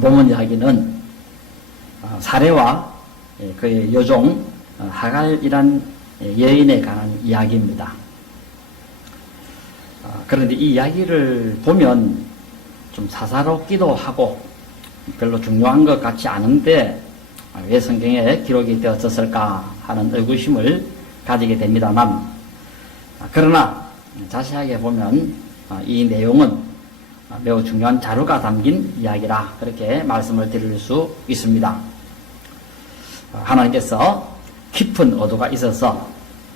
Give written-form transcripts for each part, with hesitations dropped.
오늘 본문 이야기는 사레와 그의 여종 하갈이란 여인에 관한 이야기입니다. 그런데 이 이야기를 보면 좀 사사롭기도 하고 별로 중요한 것 같지 않은데 왜 성경에 기록이 되었을까 하는 의구심을 가지게 됩니다만, 그러나 자세하게 보면 이 내용은 매우 중요한 자료가 담긴 이야기라 그렇게 말씀을 드릴 수 있습니다. 하나님께서 깊은 의도가 있어서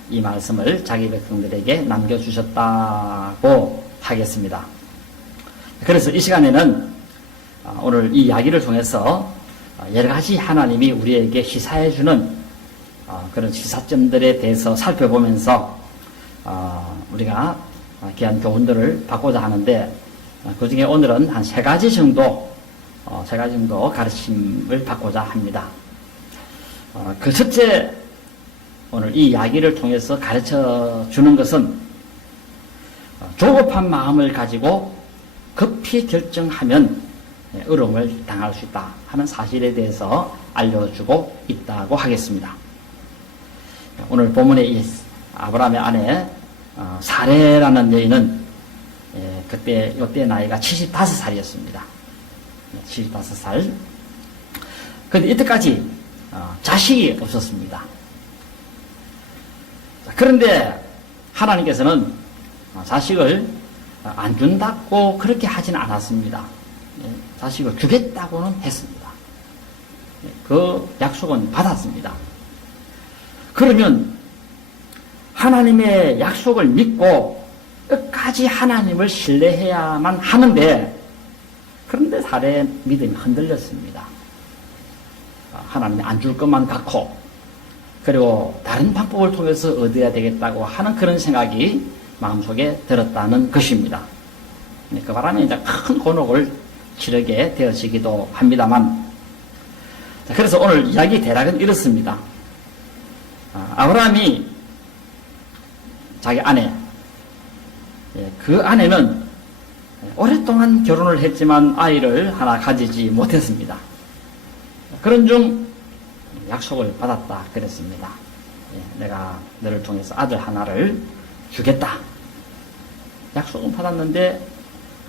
이 말씀을 자기 백성들에게 남겨주셨다고 하겠습니다. 그래서 이 시간에는 오늘 이 이야기를 통해서 여러 가지 하나님이 우리에게 시사해주는 그런 시사점들에 대해서 살펴보면서 우리가 귀한 교훈들을 받고자 하는데, 그 중에 오늘은 한 세 가지 정도 가르침을 받고자 합니다. 그 첫째, 오늘 이 이야기를 통해서 가르쳐 주는 것은 조급한 마음을 가지고 급히 결정하면 어려움을 당할 수 있다 하는 사실에 대해서 알려주고 있다고 하겠습니다. 오늘 본문에 이 아브라함의 아내 사레라는 여인은 이때 나이가 75살이었습니다. 75살. 그런데 이때까지 자식이 없었습니다. 그런데 하나님께서는 자식을 안 준다고 그렇게 하지는 않았습니다. 자식을 주겠다고는 했습니다. 그 약속은 받았습니다. 그러면 하나님의 약속을 믿고 끝까지 하나님을 신뢰해야만 하는데, 그런데 사례의 믿음이 흔들렸습니다. 하나님이 안 줄 것만 갖고, 그리고 다른 방법을 통해서 얻어야 되겠다고 하는 그런 생각이 마음속에 들었다는 것입니다. 그 바람에 이제 큰 곤혹을 치르게 되어지기도 합니다만, 그래서 오늘 이야기 대략은 이렇습니다. 아브라함이 자기 아내, 그 아내는 오랫동안 결혼을 했지만 아이를 하나 가지지 못했습니다. 그런 중 약속을 받았다 그랬습니다. 내가 너를 통해서 아들 하나를 주겠다. 약속은 받았는데,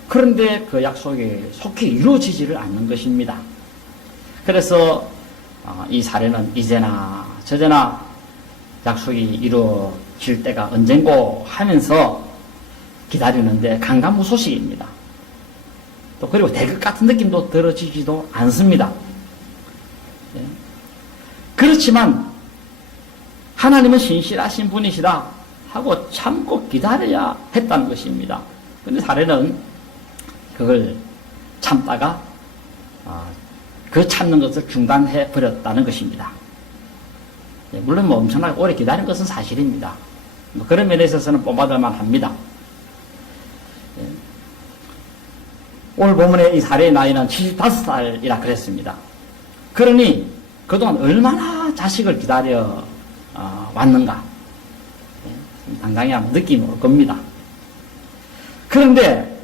그런데 그 약속이 속히 이루어지지를 않는 것입니다. 그래서 이 사례는 이제나 저제나 약속이 이루어질 때가 언젠고 하면서 기다리는데 강간무소식입니다. 또 그리고 대급 같은 느낌도 들어지지도 않습니다. 그렇지만 하나님은 신실하신 분이시다 하고 참고 기다려야 했다는 것입니다. 그런데 사례는 그걸 참다가 그 참는 것을 중단해 버렸다는 것입니다. 물론 엄청나게 오래 기다린 것은 사실입니다. 그런 면에 있어서는 본받을 만합니다. 오늘 본문의 이 사례의 나이는 75살이라 그랬습니다. 그러니 그동안 얼마나 자식을 기다려 왔는가, 당당히 한번 느낌이 올 겁니다. 그런데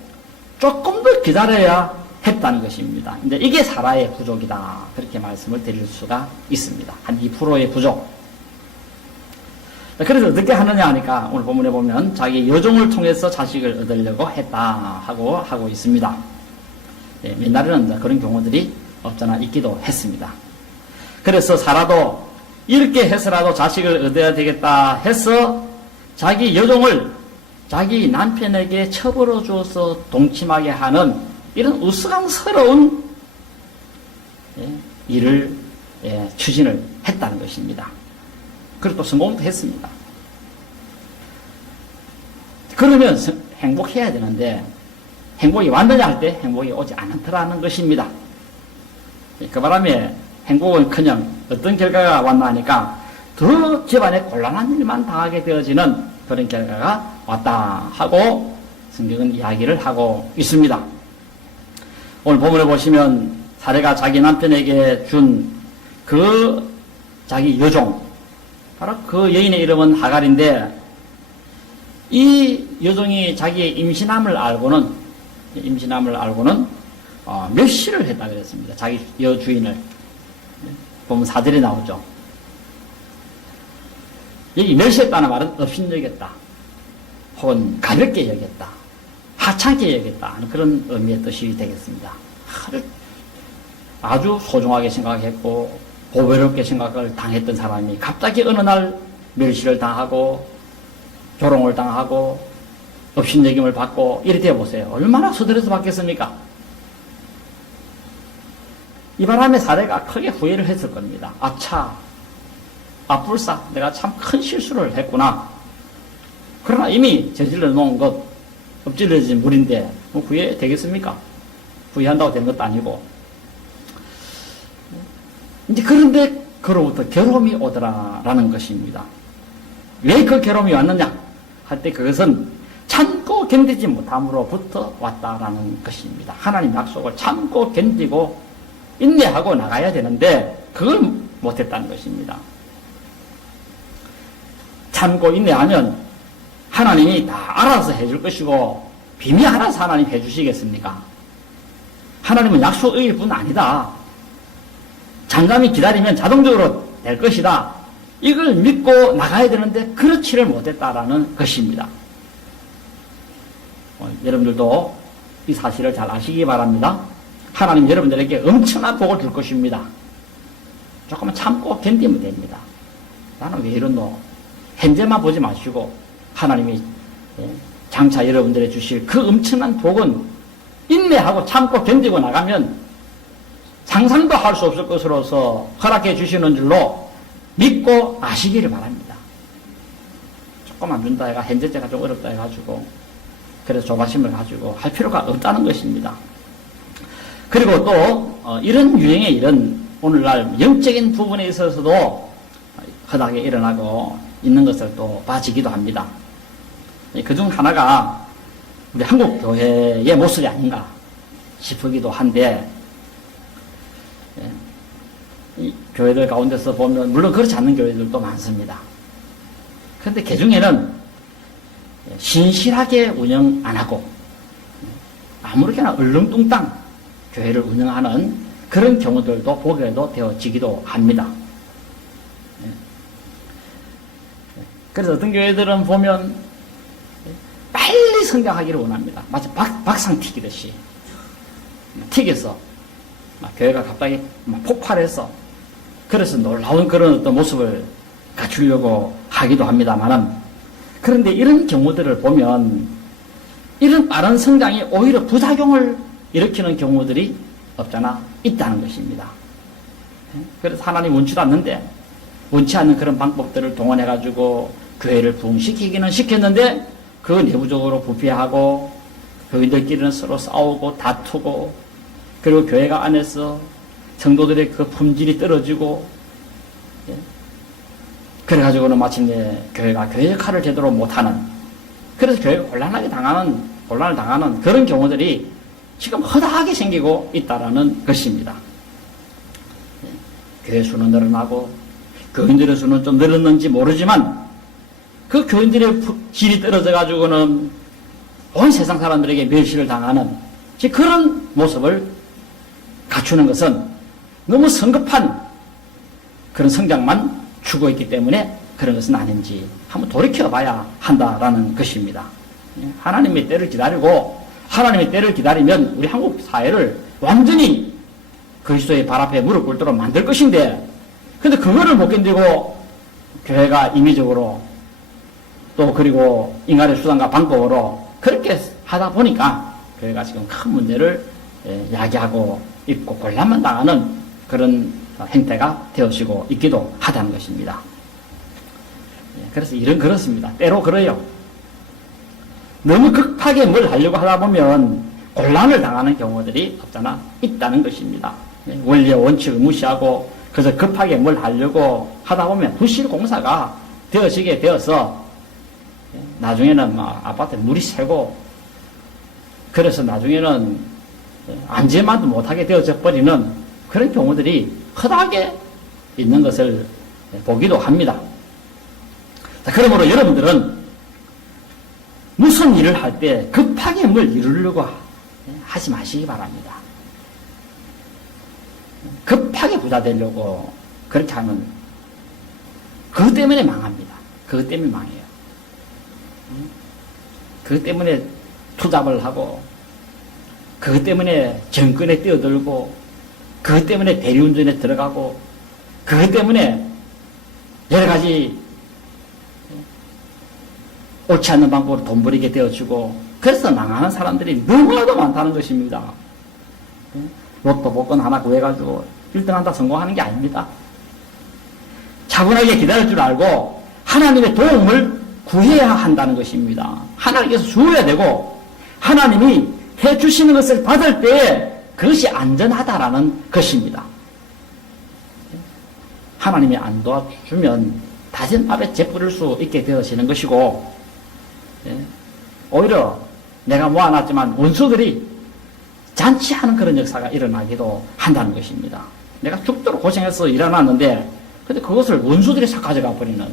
조금 더 기다려야 했다는 것입니다. 이제 이게 사라의 부족이다 그렇게 말씀을 드릴 수가 있습니다. 한 2%의 부족. 그래서 어떻게 하느냐 하니까 오늘 본문에 보면 자기 여종을 통해서 자식을 얻으려고 했다 하고 있습니다. 옛날에는 그런 경우들이 없잖아 있기도 했습니다. 그래서 사라도 이렇게 해서라도 자식을 얻어야 되겠다 해서 자기 여종을 자기 남편에게 처벌어 주어서 동침하게 하는 이런 우스꽝스러운 일을 추진을 했다는 것입니다. 그리고 또 성공도 했습니다. 그러면 행복해야 되는데 행복이 왔느냐 할 때 행복이 오지 않더라는 것입니다. 그 바람에 행복은커녕 어떤 결과가 왔나 하니까 더 집안에 곤란한 일만 당하게 되어지는 그런 결과가 왔다 하고 성경은 이야기를 하고 있습니다. 오늘 본문에 보시면 사례가 자기 남편에게 준 그 자기 여종, 바로 그 여인의 이름은 하갈인데, 이 여종이 자기의 임신함을 알고는 멸시를 했다 그랬습니다. 자기 여주인을. 보면 사절에 나오죠. 여기 멸시했다는 말은 업신여겼다, 혹은 가볍게 여겼다, 하찮게 여겼다 하는 그런 의미의 뜻이 되겠습니다. 아주 소중하게 생각했고 보배롭게 생각을 당했던 사람이 갑자기 어느 날 멸시를 당하고 조롱을 당하고 업신여김을 받고 이렇게 되어보세요. 얼마나 스트레스 받겠습니까? 이 바람에 사례가 크게 후회를 했을 겁니다. 아차, 아뿔싸, 내가 참 큰 실수를 했구나. 그러나 이미 저질러 놓은 것, 엎질러진 물인데 뭐 후회 되겠습니까? 후회한다고 된 것도 아니고. 이제 그런데 그로부터 괴로움이 오더라라는 것입니다. 왜 그 괴로움이 왔느냐 할 때 그것은 참고 견디지 못함으로부터 왔다라는 것입니다. 하나님 약속을 참고 견디고 인내하고 나가야 되는데 그걸 못했다는 것입니다. 참고 인내하면 하나님이 다 알아서 해줄 것이고 비밀 알아서 하나님 해주시겠습니까? 하나님은 약속일 뿐 아니다. 잠잠히 기다리면 자동적으로 될 것이다. 이걸 믿고 나가야 되는데 그렇지를 못했다라는 것입니다. 여러분들도 이 사실을 잘 아시기 바랍니다. 하나님 여러분들에게 엄청난 복을 줄 것입니다. 조금만 참고 견디면 됩니다. 나는 왜 이러노? 현재만 보지 마시고 하나님이 장차 여러분들에 주실 그 엄청난 복은 인내하고 참고 견디고 나가면 상상도 할 수 없을 것으로서 허락해 주시는 줄로 믿고 아시기를 바랍니다. 조금만 준다 해가 현재제가 좀 어렵다 해가지고 그래서 조바심을 가지고 할 필요가 없다는 것입니다. 그리고 또 이런 유행의 일은 오늘날 영적인 부분에 있어서도 흔하게 일어나고 있는 것을 또 봐지기도 합니다. 그중 하나가 우리 한국 교회의 모습이 아닌가 싶기도 한데, 이 교회들 가운데서 보면 물론 그렇지 않는 교회들도 많습니다. 그런데 그 중에는 신실하게 운영 안 하고 아무렇게나 얼렁뚱땅 교회를 운영하는 그런 경우들도 보게도 되어지기도 합니다. 그래서 어떤 교회들은 보면 빨리 성장하기를 원합니다. 마치 박상 튀기듯이 튀겨서 교회가 갑자기 폭발해서 그래서 놀라운 그런 어떤 모습을 갖추려고 하기도 합니다만은, 그런데 이런 경우들을 보면 이런 빠른 성장이 오히려 부작용을 일으키는 경우들이 없잖아 있다는 것입니다. 그래서 하나님 원치도 않는데 원치 않는 그런 방법들을 동원해가지고 교회를 부흥시키기는 시켰는데 그 내부적으로 부패하고 교인들끼리는 서로 싸우고 다투고, 그리고 교회가 안에서 성도들의 그 품질이 떨어지고, 그래가지고는 마침내 교회가 교회 역할을 제대로 못하는, 그래서 교회가 곤란을 당하는 그런 경우들이 지금 허다하게 생기고 있다라는 것입니다. 교회 수는 늘어나고 교인들의 수는 좀 늘었는지 모르지만 그 교인들의 질이 떨어져가지고는 온 세상 사람들에게 멸시를 당하는 그런 모습을 갖추는 것은 너무 성급한 그런 성장만 추구했기 때문에 그런 것은 아닌지 한번 돌이켜봐야 한다라는 것입니다. 하나님의 때를 기다리고 하나님의 때를 기다리면 우리 한국 사회를 완전히 그리스도의 발 앞에 무릎 꿇도록 만들 것인데, 근데 그거를 못 견디고 교회가 임의적으로 또 그리고 인간의 수단과 방법으로 그렇게 하다 보니까 교회가 지금 큰 문제를 야기하고 있고 곤란만 당하는 그런 행태가 되어지고 있기도 하다는 것입니다. 그래서 일은 그렇습니다. 때로 그래요. 너무 급하게 뭘 하려고 하다 보면 곤란을 당하는 경우들이 없잖아 있다는 것입니다. 원리의 원칙을 무시하고 그래서 급하게 뭘 하려고 하다 보면 부실 공사가 되어지게 되어서 나중에는 아파트에 물이 새고, 그래서 나중에는 안전만도 못하게 되어져 버리는 그런 경우들이 흔하게 있는 것을 보기도 합니다. 자, 그러므로 여러분들은 무슨 일을 할 때 급하게 뭘 이루려고 하지 마시기 바랍니다. 급하게 부자 되려고 그렇게 하면 그것 때문에 망합니다. 그것 때문에 망해요. 그것 때문에 투잡을 하고, 그것 때문에 정권에 뛰어들고, 그것 때문에 대리운전에 들어가고, 그것 때문에 여러 가지 옳지 않는 방법으로 돈 벌이게 되어주고, 그래서 망하는 사람들이 너무나도 많다는 것입니다. 로또 복권 하나 구해가지고 1등 한다 성공하는 게 아닙니다. 차분하게 기다릴 줄 알고 하나님의 도움을 구해야 한다는 것입니다. 하나님께서 주어야 되고, 하나님이 해주시는 것을 받을 때에 그것이 안전하다라는 것입니다. 하나님이 안 도와주면 다시 앞에 재뿌릴 수 있게 되어지는 것이고, 오히려 내가 모아놨지만 원수들이 잔치하는 그런 역사가 일어나기도 한다는 것입니다. 내가 죽도록 고생해서 일어났는데, 근데 그것을 원수들이 싹 가져가 버리는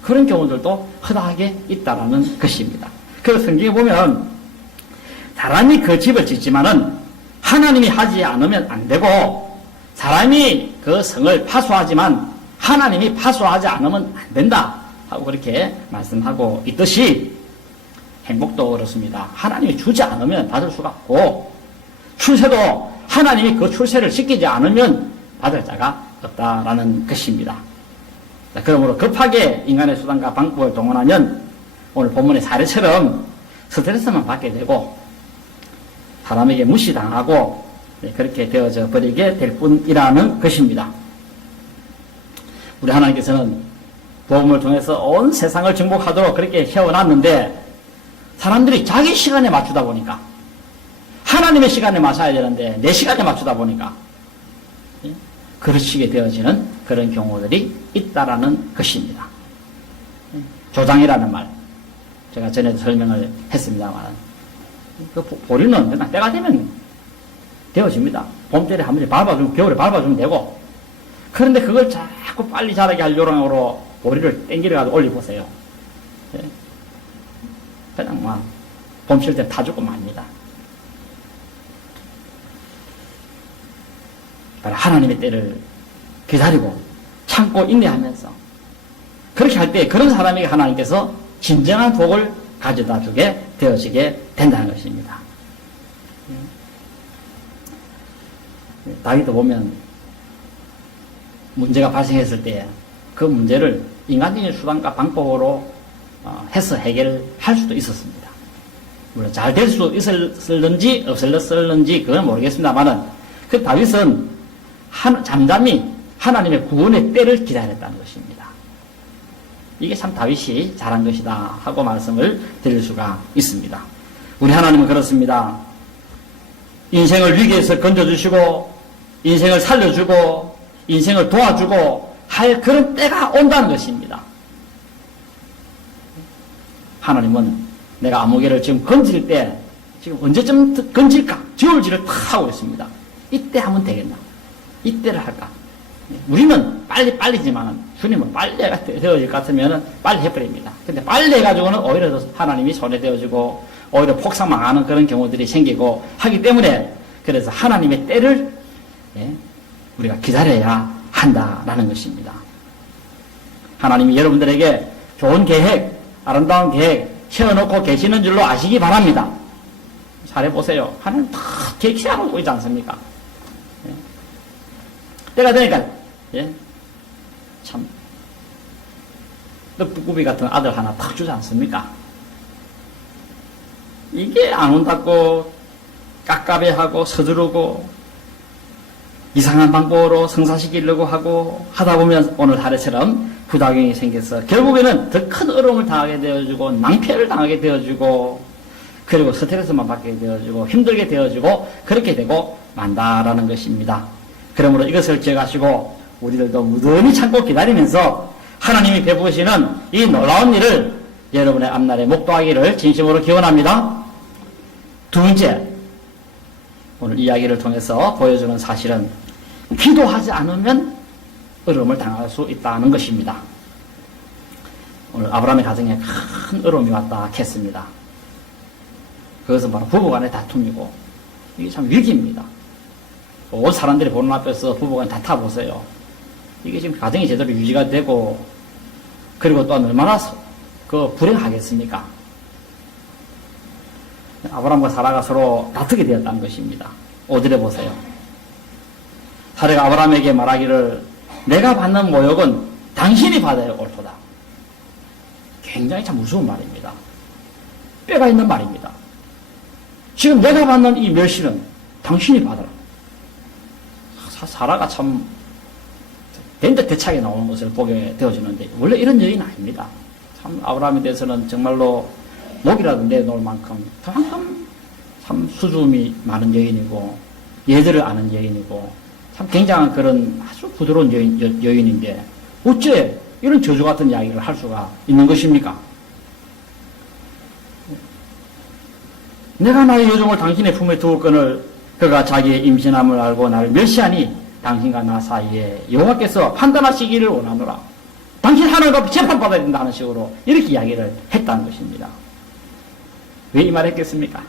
그런 경우들도 허다하게 있다는 것입니다. 그래서 성경에 보면 사람이 그 집을 짓지만은 하나님이 하지 않으면 안 되고, 사람이 그 성을 파수하지만 하나님이 파수하지 않으면 안 된다 하고 그렇게 말씀하고 있듯이, 행복도 그렇습니다. 하나님이 주지 않으면 받을 수가 없고, 출세도 하나님이 그 출세를 시키지 않으면 받을 자가 없다라는 것입니다. 자, 그러므로 급하게 인간의 수단과 방법을 동원하면 오늘 본문의 사례처럼 스트레스만 받게 되고 사람에게 무시당하고 그렇게 되어져 버리게 될 뿐이라는 것입니다. 우리 하나님께서는 복음을 통해서 온 세상을 정복하도록 그렇게 세워놨는데, 사람들이 자기 시간에 맞추다 보니까, 하나님의 시간에 맞춰야 되는데 내 시간에 맞추다 보니까 그르치게 되어지는 그런 경우들이 있다라는 것입니다. 조장이라는 말, 제가 전에도 설명을 했습니다만, 그 보리는 그냥 때가 되면 되어집니다. 봄철에 한 번씩 밟아주면, 겨울에 밟아주면 되고, 그런데 그걸 자꾸 빨리 자라게 할 요령으로 보리를 땡기려가지고 올려보세요. 그냥 막 봄철 때 다 죽고 맙니다. 하나님의 때를 기다리고 참고 인내하면서 그렇게 할 때 그런 사람에게 하나님께서 진정한 복을 가져다 주게 되어지게 된다는 것입니다. 다윗도 보면 문제가 발생했을 때 그 문제를 인간적인 수단과 방법으로 해서 해결할 수도 있었습니다. 물론 잘 될 수 있었는지 없었는지 그건 모르겠습니다만은, 그 다윗은 잠잠히 하나님의 구원의 때를 기다렸다는 것입니다. 이게 참 다윗이 잘한 것이다 하고 말씀을 드릴 수가 있습니다. 우리 하나님은 그렇습니다. 인생을 위기에서 건져주시고, 인생을 살려주고, 인생을 도와주고 할 그런 때가 온다는 것입니다. 하나님은 내가 아무개를 지금 건질 때, 지금 언제쯤 건질까? 저울질을 탁 하고 있습니다. 이때 하면 되겠나? 이때를 할까? 우리는 빨리지만 주님은 빨리가 되어질 것 같으면 빨리 해버립니다. 근데 빨리 해가지고는 오히려 더 하나님이 손해되어지고 오히려 폭삭 망하는 그런 경우들이 생기고 하기 때문에, 그래서 하나님의 때를 우리가 기다려야 한다라는 것입니다. 하나님이 여러분들에게 좋은 계획, 아름다운 계획 세워놓고 계시는 줄로 아시기 바랍니다. 잘해보세요. 하나님 다 계획 세워놓고 있지 않습니까? 때가 되니까, 참, 떡두꾸비 같은 아들 하나 탁 주지 않습니까? 이게 안 온다고 깝깝해하고 서두르고 이상한 방법으로 성사시키려고 하고 하다 보면 오늘 하루처럼 부작용이 생겨서 결국에는 더 큰 어려움을 당하게 되어주고 낭패를 당하게 되어주고, 그리고 스트레스만 받게 되어주고 힘들게 되어주고 그렇게 되고 만다라는 것입니다. 그러므로 이것을 기억하시고 우리들도 무던히 참고 기다리면서 하나님이 베푸시는 이 놀라운 일을 여러분의 앞날에 목도하기를 진심으로 기원합니다. 두 번째, 오늘 이야기를 통해서 보여주는 사실은 기도하지 않으면 어려움을 당할 수 있다는 것입니다. 오늘 아브라함의 가정에 큰 어려움이 왔다 했습니다. 그것은 바로 부부간의 다툼이고 이게 참 위기입니다. 온 사람들이 보는 앞에서 부부가 다 타보세요. 이게 지금 가정이 제대로 유지가 되고, 그리고 또 얼마나 불행하겠습니까? 아브라함과 사라가 서로 다투게 되었다는 것입니다. 5절에 보세요. 사라가 아브라함에게 말하기를 내가 받는 모욕은 당신이 받아야 옳도다. 굉장히 참 무서운 말입니다. 뼈가 있는 말입니다. 지금 내가 받는 이 멸시는 당신이 받아라. 사라가 참 된듯대차게 나오는 것을 보게 되어지는데 원래 이런 여인은 아닙니다. 참 아브라함에 대해서는 정말로 목이라도 내놓을 만큼 그만큼 참 수줍음이 많은 여인이고 예절을 아는 여인이고 참 굉장한 그런 아주 부드러운 여인인데 어째 이런 저주 같은 이야기를 할 수가 있는 것입니까? 내가 나의 여종을 당신의 품에 두었거늘 그가 자기의 임신함을 알고 나를 멸시하니 당신과 나 사이에 여호와께서 판단하시기를 원하노라. 당신 하나님과 재판받아야 된다는 식으로 이렇게 이야기를 했다는 것입니다. 왜 이 말을 했겠습니까?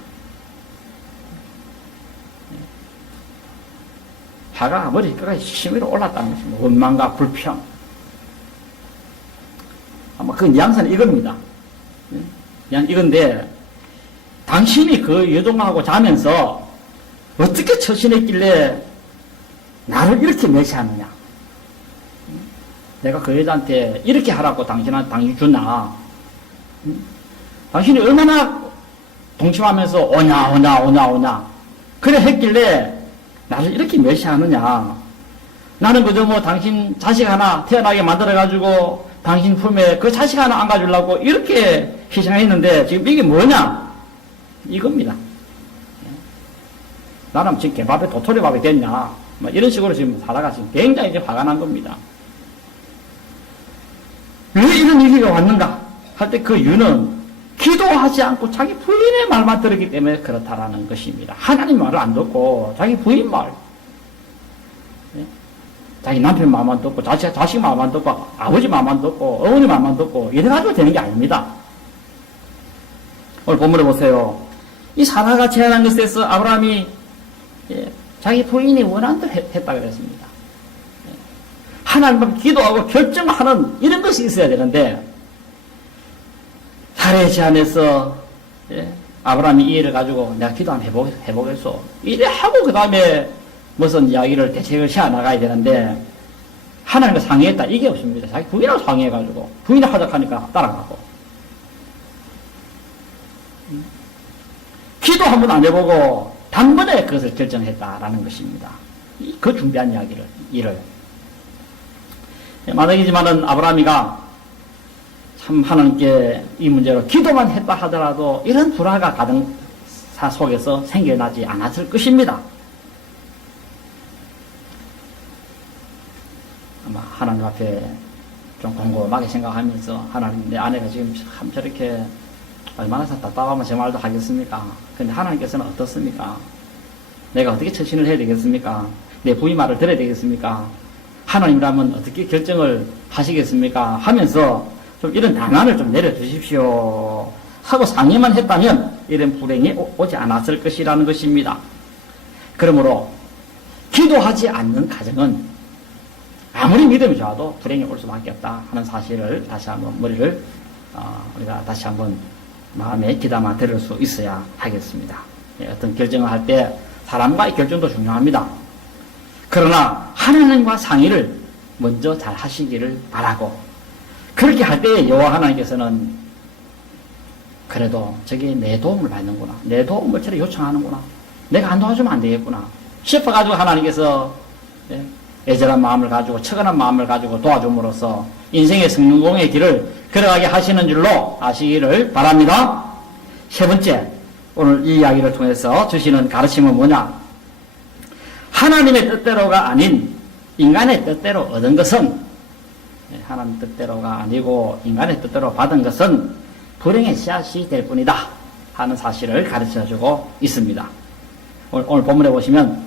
화가 머리끝까지 심위로 올랐다는 것입니다. 원망과 불평. 아마 그 뉘앙스는 이겁니다. 그냥 이건데 당신이 그 여종하고 자면서 어떻게 처신했길래 나를 이렇게 멸시하느냐? 내가 그 여자한테 이렇게 하라고 당신 주나? 당신이 얼마나 동침하면서 오냐 그래 했길래 나를 이렇게 멸시하느냐? 나는 그저 뭐 당신 자식 하나 태어나게 만들어가지고 당신 품에 그 자식 하나 안가주려고 이렇게 희생했는데 지금 이게 뭐냐? 이겁니다. 나는 지금 개밥에 도토리밥이 됐냐? 뭐 이런 식으로 지금 사라가 지금 굉장히 이제 화가 난 겁니다. 왜 이런 얘기가 왔는가? 할 때 그 이유는 기도하지 않고 자기 부인의 말만 들었기 때문에 그렇다라는 것입니다. 하나님 말을 안 듣고 자기 부인 말, 자기 남편 말만 듣고 자식 말만 듣고 아버지 말만 듣고 어머니 말만 듣고 이래가지고 되는 게 아닙니다. 오늘 본문에 보세요. 이 사라가 제안한 것에서 아브라함이 자기 부인이 원한 대로 했다 그랬습니다. 하나님 앞에 기도하고 결정하는 이런 것이 있어야 되는데 사라의 제안에서 아브라함이 이해를 가지고 내가 기도 한번 해보겠소. 이래 하고 그 다음에 무슨 이야기를 대책을 세워 나가야 되는데 하나님과 상의했다 이게 없습니다. 자기 부인하고 상의해가지고 부인이 하작하니까 따라가고 기도 한 번 안 해보고 단번에 그것을 결정했다라는 것입니다. 그 준비한 일을 마당이지만은 아브라함이가 참 하나님께 이 문제로 기도만 했다 하더라도 이런 불화가 가정사 속에서 생겨나지 않았을 것입니다. 아마 하나님 앞에 좀 곰곰하게 생각하면서 하나님 내 아내가 지금 참 저렇게 얼마나 답답하면 제 말도 하겠습니까? 근데 하나님께서는 어떻습니까? 내가 어떻게 처신을 해야 되겠습니까? 내 부인 말을 들어야 되겠습니까? 하나님이라면 어떻게 결정을 하시겠습니까? 하면서 좀 이런 난안을 좀 내려주십시오 하고 상의만 했다면 이런 불행이 오지 않았을 것이라는 것입니다. 그러므로 기도하지 않는 가정은 아무리 믿음이 좋아도 불행이 올 수밖에 없다 하는 사실을 다시 한번 우리가 다시 한번 마음에 귀담아 들을 수 있어야 하겠습니다. 어떤 결정을 할 때 사람과의 결정도 중요합니다. 그러나 하나님과 상의를 먼저 잘 하시기를 바라고 그렇게 할 때 여호와 하나님께서는 그래도 저게 내 도움을 받는구나. 내 도움을 저렇게 요청하는구나. 내가 안 도와주면 안 되겠구나 싶어가지고 하나님께서 애절한 마음을 가지고 처근한 마음을 가지고 도와줌으로써 인생의 성공의 길을 걸어가게 하시는 줄로 아시기를 바랍니다. 세 번째, 오늘 이 이야기를 통해서 주시는 가르침은 뭐냐? 하나님의 뜻대로가 아닌 인간의 뜻대로 얻은 것은 하나님 뜻대로가 아니고 인간의 뜻대로 받은 것은 불행의 씨앗이 될 뿐이다 하는 사실을 가르쳐주고 있습니다. 오늘 본문에 보시면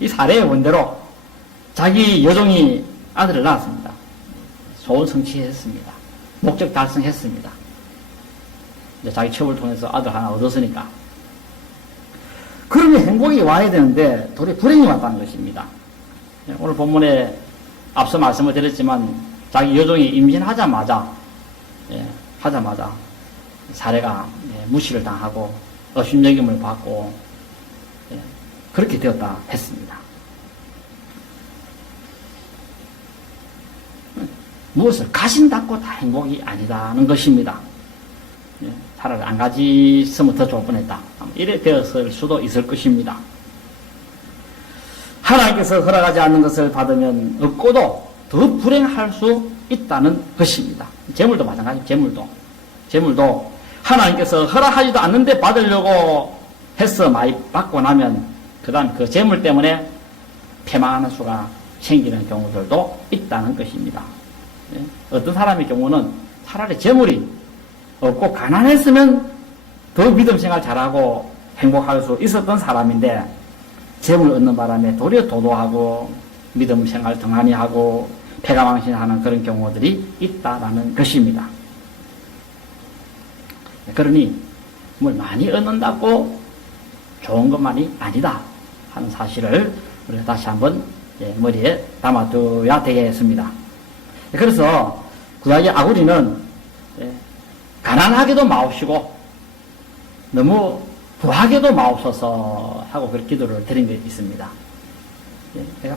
이 사례의 원대로 자기 여종이 아들을 낳았습니다. 소원 성취했습니다. 목적 달성했습니다. 이제 자기 체험을 통해서 아들 하나 얻었으니까. 그러면 행복이 와야 되는데 도리어 불행이 왔다는 것입니다. 오늘 본문에 앞서 말씀을 드렸지만 자기 여종이 임신하자마자 하자마자 사례가 무시를 당하고 업신여김을 받고 그렇게 되었다 했습니다. 무엇을 가진다고 다 행복이 아니다는 것입니다. 차라리 안 가졌으면 더 좋을 뻔했다. 이래 되었을 수도 있을 것입니다. 하나님께서 허락하지 않는 것을 받으면 얻고도 더 불행할 수 있다는 것입니다. 재물도 마찬가지입니다. 재물도 하나님께서 허락하지도 않는데 받으려고 해서 많이 받고 나면 그 다음 그 재물 때문에 패망하는 수가 생기는 경우들도 있다는 것입니다. 어떤 사람의 경우는 차라리 재물이 없고 가난했으면 더 믿음 생활 잘하고 행복할 수 있었던 사람인데 재물 얻는 바람에 도리어 도도하고 믿음 생활 등한히 하고 패가망신하는 그런 경우들이 있다라는 것입니다. 그러니 뭘 많이 얻는다고 좋은 것만이 아니다 하는 사실을 우리가 다시 한번 머리에 담아둬야 되겠습니다. 그래서 구약의 아구리는 가난하게도 마옵시고 너무 부하게도 마옵소서 하고 그렇게 기도를 드린 게 있습니다. 내가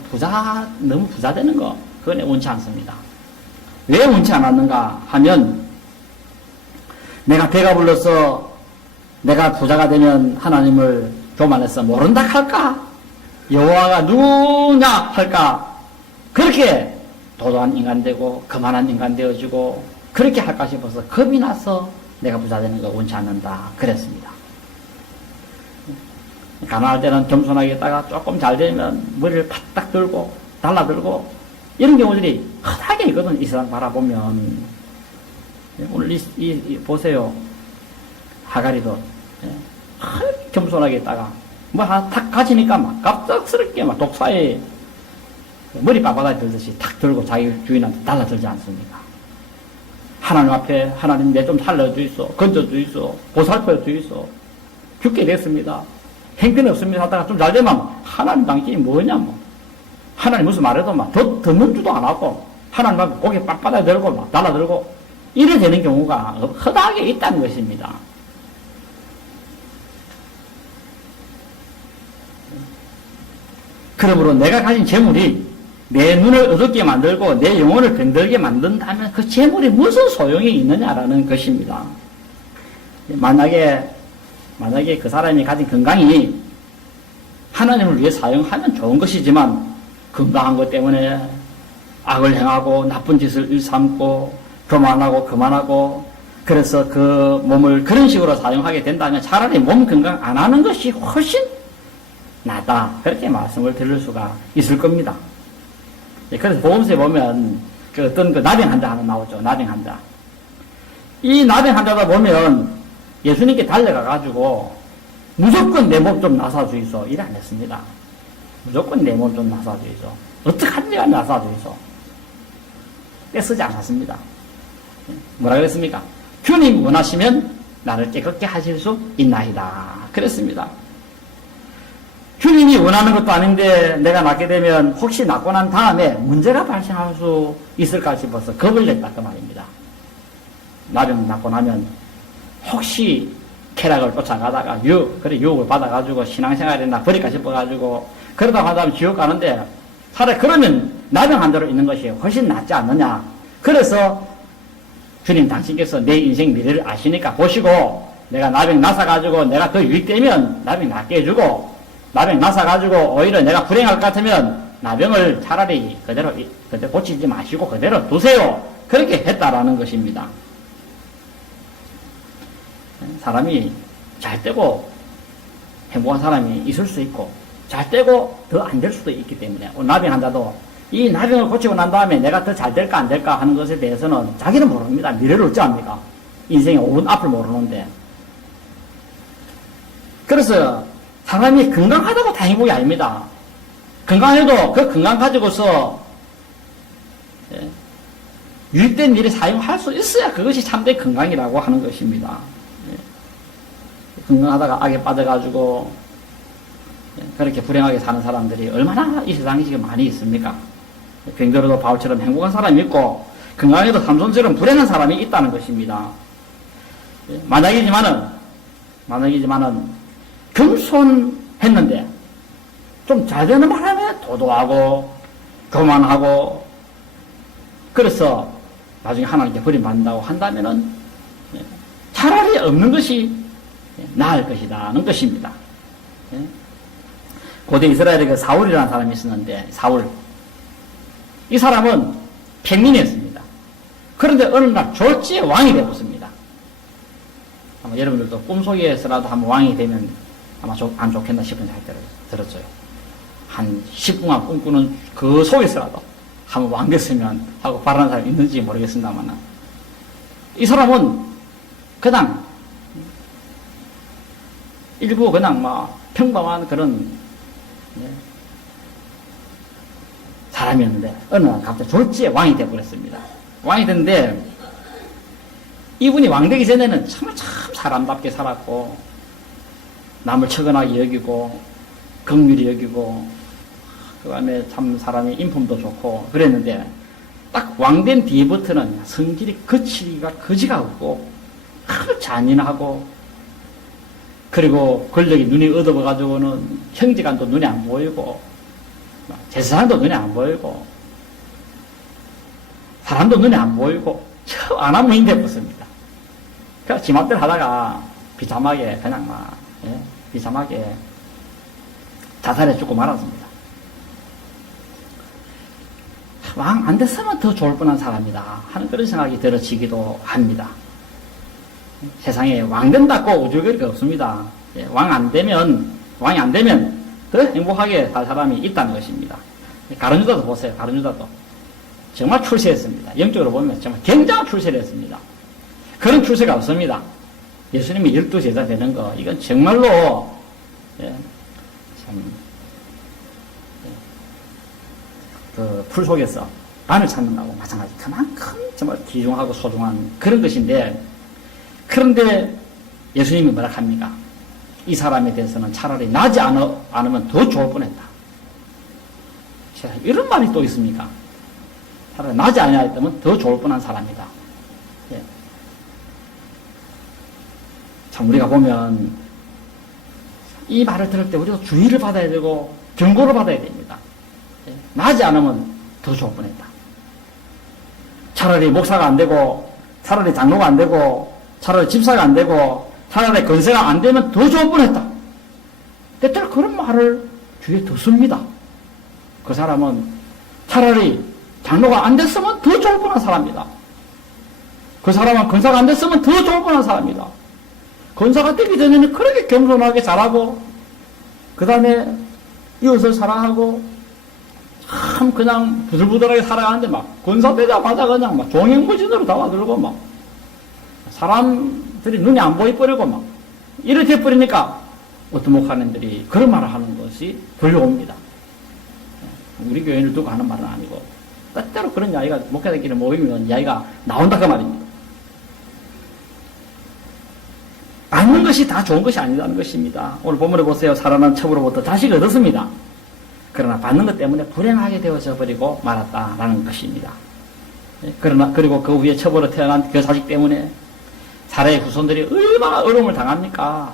너무 부자 되는 거 그건 원치 않습니다. 왜 원치 않았는가 하면 내가 배가 불러서 내가 부자가 되면 하나님을 교만해서 모른다 할까? 여호와가 누구냐 할까? 그렇게 도도한 인간 되고 거만한 인간 되어지고 그렇게 할까 싶어서 겁이 나서 내가 부자 되는 거 원치 않는다 그랬습니다. 가난할 때는 겸손하게 있다가 조금 잘 되면 머리를 바닥 들고 달라들고 이런 경우들이 흔하게 있거든. 이 세상 바라보면 오늘 보세요. 하가리도 겸손하게 있다가 뭐 하나 탁 가지니까 막 갑작스럽게 막 독사에 머리 빳빳하게 들듯이 탁 들고 자기 주인한테 달라들지 않습니까? 하나님 앞에 하나님 내 좀 살려주이소, 건져주이소, 보살펴주이소, 죽게 됐습니다. 행편이 없습니다 하다가 좀 잘 되면 하나님 당신이 뭐냐 뭐 하나님 무슨 말해도 막 더 묻지도 안 하고 하나님 앞에 고개 빳빳하게 들고 막 달라들고 이래 되는 경우가 허다하게 있다는 것입니다. 그러므로 내가 가진 재물이 내 눈을 어둡게 만들고 내 영혼을 병들게 만든다면 그 재물이 무슨 소용이 있느냐라는 것입니다. 만약에 그 사람이 가진 건강이 하나님을 위해 사용하면 좋은 것이지만 건강한 것 때문에 악을 행하고 나쁜 짓을 일삼고 교만하고 그래서 그 몸을 그런 식으로 사용하게 된다면 차라리 몸 건강 안 하는 것이 훨씬 낫다. 그렇게 말씀을 드릴 수가 있을 겁니다. 그래서 보험서에 보면 그 어떤 그 나병 환자 하나 나오죠. 나병 환자. 이 나병 환자다 보면 예수님께 달려가가지고 무조건 내 몸 좀 나사주이소. 이래 안 했습니다. 무조건 내 몸 좀 나사주이소. 어떡하든지 간에 나사주이소. 떼쓰지 않았습니다. 뭐라 그랬습니까? 주님 원하시면 나를 깨끗게 하실 수 있나이다. 그랬습니다. 주님이 원하는 것도 아닌데 내가 낫게 되면 혹시 낫고 난 다음에 문제가 발생할 수 있을까 싶어서 겁을 냈다 그 말입니다. 나병 낫고 나면 혹시 쾌락을 쫓아가다가 유혹을 받아가지고 신앙생활이나 버릴까 싶어가지고 그러다가 하다면 지옥 가는데 차라리 그러면 나병 한 대로 있는 것이 훨씬 낫지 않느냐. 그래서 주님 당신께서 내 인생 미래를 아시니까 보시고 내가 나병 나사가지고 내가 더 유익되면 나병 낫게 해주고 나병 나사가지고 오히려 내가 불행할 것 같으면 나병을 차라리 그대로 고치지 마시고 그대로 두세요. 그렇게 했다라는 것입니다. 사람이 잘 되고 행복한 사람이 있을 수 있고 잘 되고 더 안 될 수도 있기 때문에 나병 환자도 이 나병을 고치고 난 다음에 내가 더 잘 될까 안 될까 하는 것에 대해서는 자기는 모릅니다. 미래를 어찌합니까? 인생의 5분 앞을 모르는데. 그래서 사람이 건강하다고 다 행복이 아닙니다. 건강해도 그 건강 가지고서 유익된 일에 사용할 수 있어야 그것이 참된 건강이라고 하는 것입니다. 건강하다가 악에 빠져가지고 그렇게 불행하게 사는 사람들이 얼마나 이 세상에 지금 많이 있습니까? 병들어도 바울처럼 행복한 사람이 있고 건강해도 삼손처럼 불행한 사람이 있다는 것입니다. 만약이지만은 겸손했는데 좀 잘 되는 바람에 도도하고 교만하고 그래서 나중에 하나님께 버림받는다고 한다면은 차라리 없는 것이 나을 것이다는 것입니다. 고대 이스라엘에 그 사울이라는 사람이 있었는데 사울 이 사람은 평민이었습니다. 그런데 어느 날 졸지에 왕이 되었습니다. 아마 여러분들도 꿈속에서라도 한번 왕이 되면 아마 안 좋겠나 싶은 생각이 들었어요. 한 10분간 꿈꾸는 그 속에서라도 한번 왕 됐으면 하고 바라는 사람이 있는지 모르겠습니다만 이 사람은 그냥 일부 그냥 평범한 그런 사람이었는데 어느 날 갑자기 졸지에 왕이 되어버렸습니다. 왕이 됐는데 이분이 왕 되기 전에는 정말 참 사람답게 살았고 남을 측은하게 여기고 긍휼히 여기고 그 다음에 참 사람의 인품도 좋고 그랬는데 딱 왕 된 뒤부터는 성질이 거치기가 거지가 없고 아주 잔인하고 그리고 권력이 눈이 어두워가지고는 형제간도 눈에 안 보이고 제사장도 눈에 안 보이고 사람도 눈에 안 보이고 안 하면 힘들었습니다. 그래서 지맘대로 하다가 비참하게 그냥 비참하게 자살해 죽고 말았습니다. 왕 안 됐으면 더 좋을 뻔한 사람이다 하는 그런 생각이 들어지기도 합니다. 세상에 왕 된다고 우쭐거릴 게 없습니다. 왕이 안 되면 더 행복하게 살 사람이 있다는 것입니다. 가룟유다도 보세요. 가룟유다도 정말 출세했습니다. 영적으로 보면 정말 굉장한 출세를 했습니다. 그런 출세가 없습니다. 예수님이 12제자 되는 거 이건 정말로 그 풀 속에서 바늘 찾는 거하고 마찬가지 그만큼 정말 귀중하고 소중한 그런 것인데 그런데 예수님이 뭐라 합니까? 이 사람에 대해서는 차라리 나지 않으면 더 좋을 뻔했다. 이런 말이 또 있습니까? 차라리 나지 않았다면 더 좋을 뻔한 사람이다. 예. 참 우리가 보면 이 말을 들을 때 우리가 주의를 받아야 되고 경고를 받아야 됩니다. 예. 나지 않으면 더 좋을 뻔했다. 차라리 목사가 안 되고 차라리 장로가 안 되고 차라리 집사가 안 되고 차라리 건세가 안 되면 더 좋을 뻔했다. 때때로 그런 말을 주위에 듣습니다. 그 사람은 차라리 장로가 안 됐으면 더 좋을 뻔한 사람이다. 그 사람은 건사가 안 됐으면 더 좋을 뻔한 사람이다. 건사가 되기 전에는 그렇게 겸손하게 잘하고 그 다음에 이웃을 사랑하고 참 그냥 부들부들하게 살아가는데 막 건사 되자마자 그냥 막 종횡무진으로 달아들고 막 사람들이 눈에 안 보이버리고 막 이렇게 해버리니까 어떤 목사님들이 그런 말을 하는 것이 들려옵니다. 우리 교인을 두고 하는 말은 아니고 때때로 그런 이야기가 목회자끼리 모이면 이야기가 나온다 그 말입니다. 받는 것이 다 좋은 것이 아니라는 것입니다. 오늘 본문에 보세요. 살아난 첩으로부터 자식을 얻었습니다. 그러나 받는 것 때문에 불행하게 되어져 버리고 말았다라는 것입니다. 그리고 그 위에 첩으로 태어난 그 자식 때문에 사라의 후손들이 얼마나 어려움을 당합니까?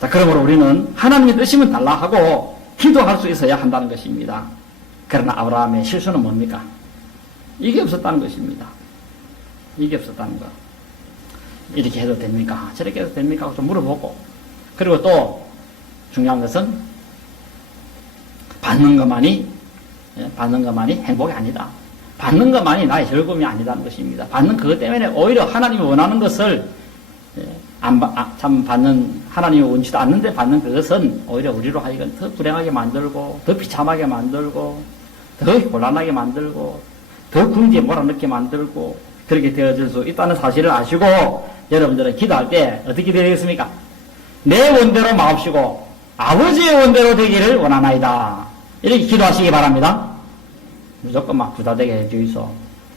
자, 그러므로 우리는 하나님의 뜻이면 달라 하고 기도할 수 있어야 한다는 것입니다. 그러나 아브라함의 실수는 뭡니까? 이게 없었다는 것입니다. 이게 없었다는 거. 이렇게 해도 됩니까? 저렇게 해도 됩니까? 하고 좀 물어보고. 그리고 또 중요한 것은 받는 것만이 행복이 아니다. 받는 것만이 나의 즐거움이 아니다는 것입니다. 받는 그것 때문에 오히려 하나님이 원하는 것을 참 받는 하나님이 원치도 않는데 받는 그것은 오히려 우리로 하여금 더 불행하게 만들고 더 비참하게 만들고 더 곤란하게 만들고 더 궁지에 몰아넣게 만들고 그렇게 되어질 수 있다는 사실을 아시고 여러분들은 기도할 때 어떻게 되겠습니까? 내 원대로 마옵시고 아버지의 원대로 되기를 원하나이다. 이렇게 기도하시기 바랍니다. 무조건 막 부자되게 해주이소.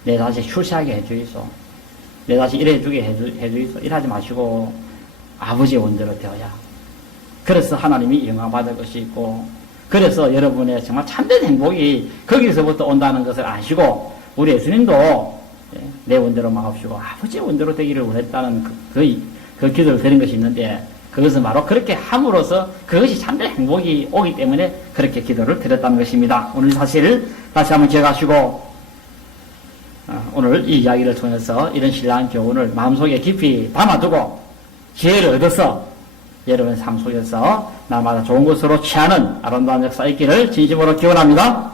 내 자식 출세하게 해주이소. 내 자식 이래 해주게 해주이소. 이러지 마시고 아버지의 원대로 되어야. 그래서 하나님이 영광받을 것이 있고, 그래서 여러분의 정말 참된 행복이 거기서부터 온다는 것을 아시고, 우리 예수님도 내 원대로 마옵시고 아버지의 원대로 되기를 원했다는 그 기도를 드린 것이 있는데, 그것은 바로 그렇게 함으로써 그것이 참된 행복이 오기 때문에 그렇게 기도를 드렸다는 것입니다. 오늘 사실을 다시 한번 기억하시고, 오늘 이 이야기를 통해서 이런 신랄한 교훈을 마음속에 깊이 담아두고 지혜를 얻어서 여러분 삶 속에서 날마다 좋은 것으로 취하는 아름다운 역사 있기를 진심으로 기원합니다.